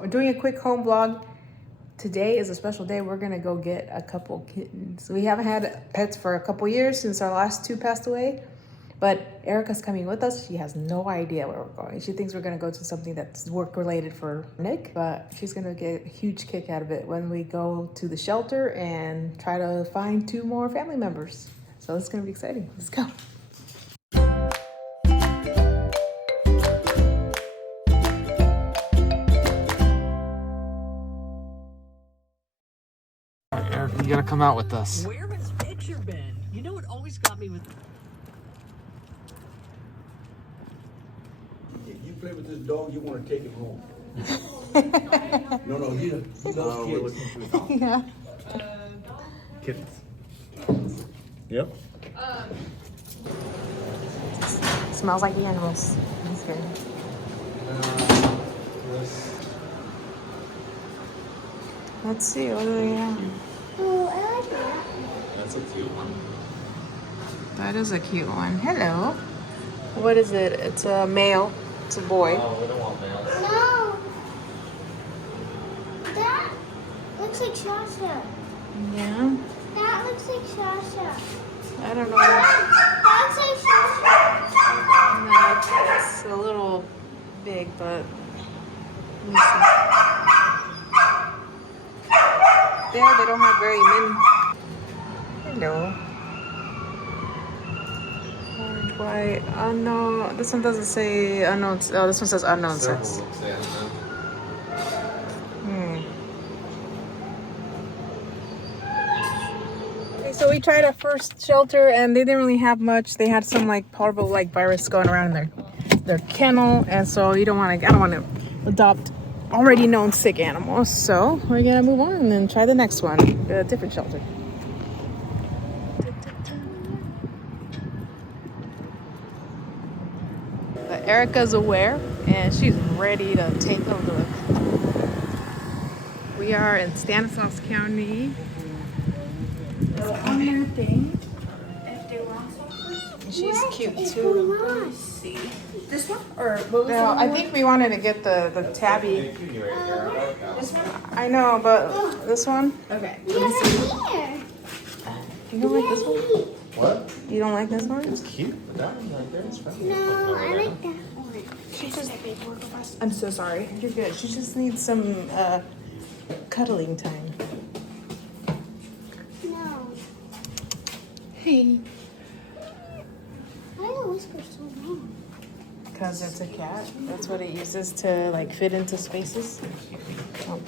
We're doing a quick home vlog. Today is a special day. We're gonna go get a couple kittens. We haven't had pets for a couple years since our last two passed away, but Erica's coming with us. She has no idea where we're going. She thinks we're gonna go to something that's work related for Nick, but she's gonna get a huge kick out of it when we go to the shelter and try to find 2 more family members. So it's gonna be exciting. Let's go. Erica, you gotta come out with us. Where has picture been? You know what always got me with... If you play with this dog, you want to take him home. No, he loves kids. Yeah. Kittens. Yep. Smells like the animals. That's good. Let's see, what do we have? Oh, I like that. That's a cute one. That is a cute one. Hello. What is it? It's a male. It's a boy. Oh, we don't want males. No. That looks like Sasha. Yeah. That looks like Sasha. I don't know. That's like Sasha. No, it's a little big, but let me see. There, they don't have very many. Hello. Orange, white, unknown. This one doesn't say unknown. Oh, this one says unknown sex. Okay, so we tried our first shelter and they didn't really have much. They had some like horrible like virus going around in their kennel, and so I don't want to adopt already known sick animals. So we're gonna move on and try the next one, a different shelter. Erica's aware and she's ready to take a look. We are in Stanislaus County. On their thing, if they want something. She's cute too. Let me see. This one? Or what was No, the I other think we wanted to get the tabby. one? This one? I know, but this one? Okay. Yeah, here. You don't like this one? What? You don't like this one? It's cute. But that one right there is funny. No, I like that one. She just, I'm so sorry. You're good. She just needs some cuddling time. No. Hey. Why do you whisper so long? Because it's a cat. That's what it uses to like fit into spaces. Oh.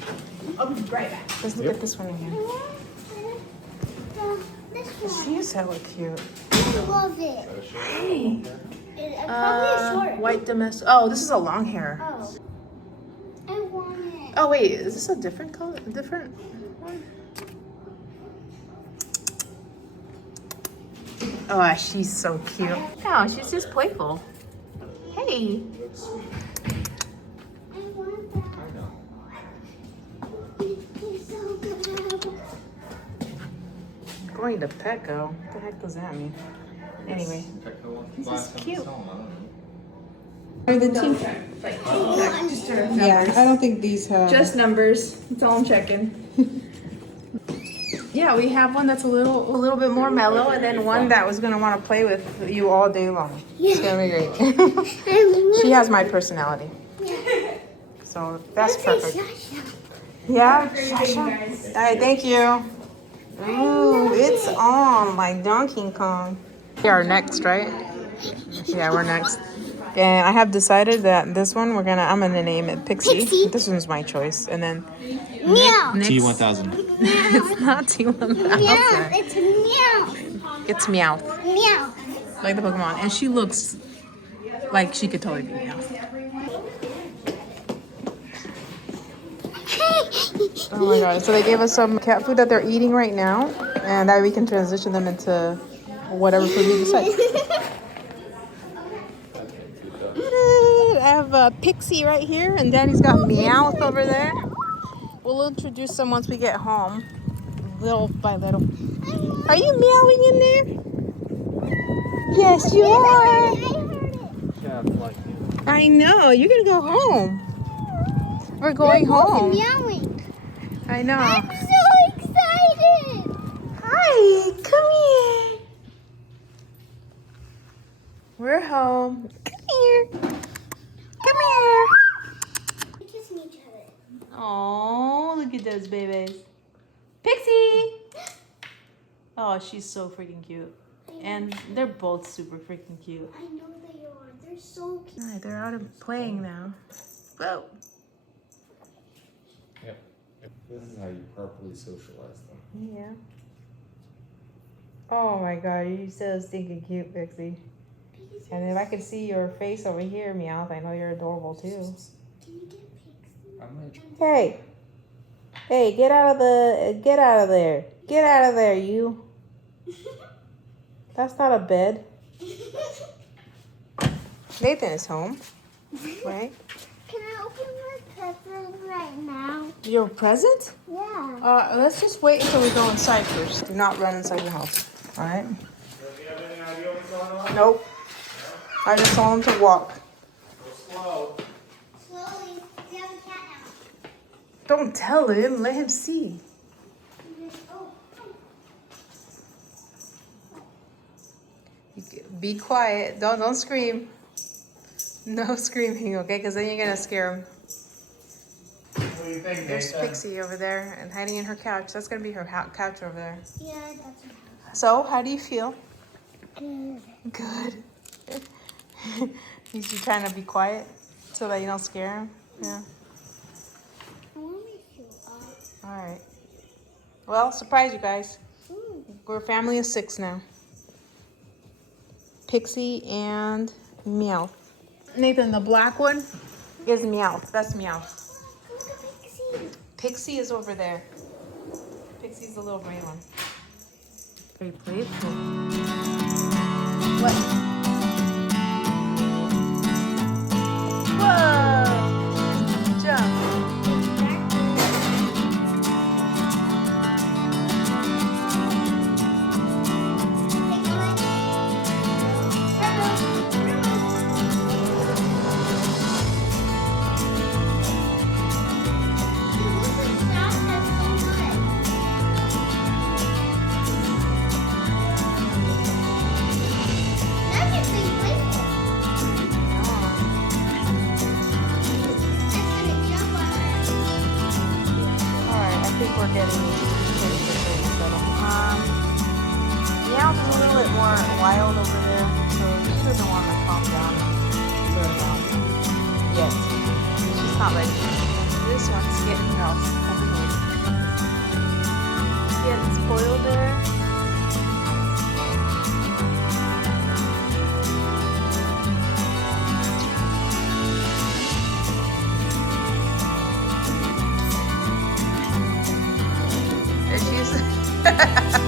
I'll be right back. Let's look at this one again. This one. She's hella cute. I love it. Hey. It's probably short. White domestic. Oh, this is a long hair. Oh. I want it. Oh wait, is this a different color? A different one? Oh, she's so cute. Oh, she's just playful. Hey. I want that. It's so good. Going to Petco. What the heck does that mean? Anyway, this is cute. Or the team check. Like team check. Just sort of numbers. Yeah, I don't think these have. Just numbers. That's all I'm checking. Yeah, we have one that's a little bit more mellow, and then one that was gonna want to play with you all day long. It's gonna be great. She has my personality, so that's perfect. Yeah, Sasha. All right, thank you. Ooh, it's on like Donkey Kong. We are next, right? Yeah, we're next. And I have decided that this one I'm gonna name it Pixie. Pixie. This one's my choice, and then Meow. T1000. it's not T1000. Meow. It's meow. It's Meowth, Meow. like the Pokemon, and she looks like she could totally be Meowth. Oh my god! So they gave us some cat food that they're eating right now, and that we can transition them into whatever food we decide. I have Pixie right here, and Daddy's got Meowth over there. We'll introduce them once we get home, little by little. Are you meowing in there? Yes, you are. Yeah, like I know. You're gonna go home. We're going They're both home. meowing. I know. I'm so excited. Hi, come here. We're home. Come here. Come here. We're kissing each other. Oh, look at those babies. Pixie. Oh, she's so freaking cute. And they're both super freaking cute. I know they are. They're so cute. Alright, they're out and playing now. Whoa. Yep. This is how you properly socialize them. Yeah. Oh my god, you're so stinking cute, Pixie. And if I could see your face over here, Meowth, I know you're adorable too. Can you get Pixie? I'm gonna try. Hey. Hey, get out of there. Get out of there, you. That's not a bed. Nathan is home, right? Can I open my present right now? Your present? Yeah. Let's just wait until we go inside first. Do not run inside the house. All right? Do you have any idea what's going on? Nope. I just told him to walk. Go slow. Slowly. We have a cat now. Don't tell him. Let him see. Oh. Be quiet. Don't scream. No screaming, okay? Because then you're gonna scare him. What do you think, There's Nathan? Pixie over there and hiding in her couch. That's gonna be her couch over there. Yeah, that's a So, how do you feel? good. Good. Is you trying to be quiet so that you don't scare him? Yeah. I want me to up. All right. Well, surprise you guys. Ooh. We're a family of 6 now. Pixie and Meowth. Nathan, the black one is Meowth. That's Meowth. Look at Pixie. Pixie is over there. Pixie's the little gray one. Very playful. What? Whoa! Jump. We're getting pretty settled. Meowth is a little bit more wild over there, so she doesn't want to calm down and slow down yet. She's not ready. This one's getting all spoiled. Getting spoiled there. There she is.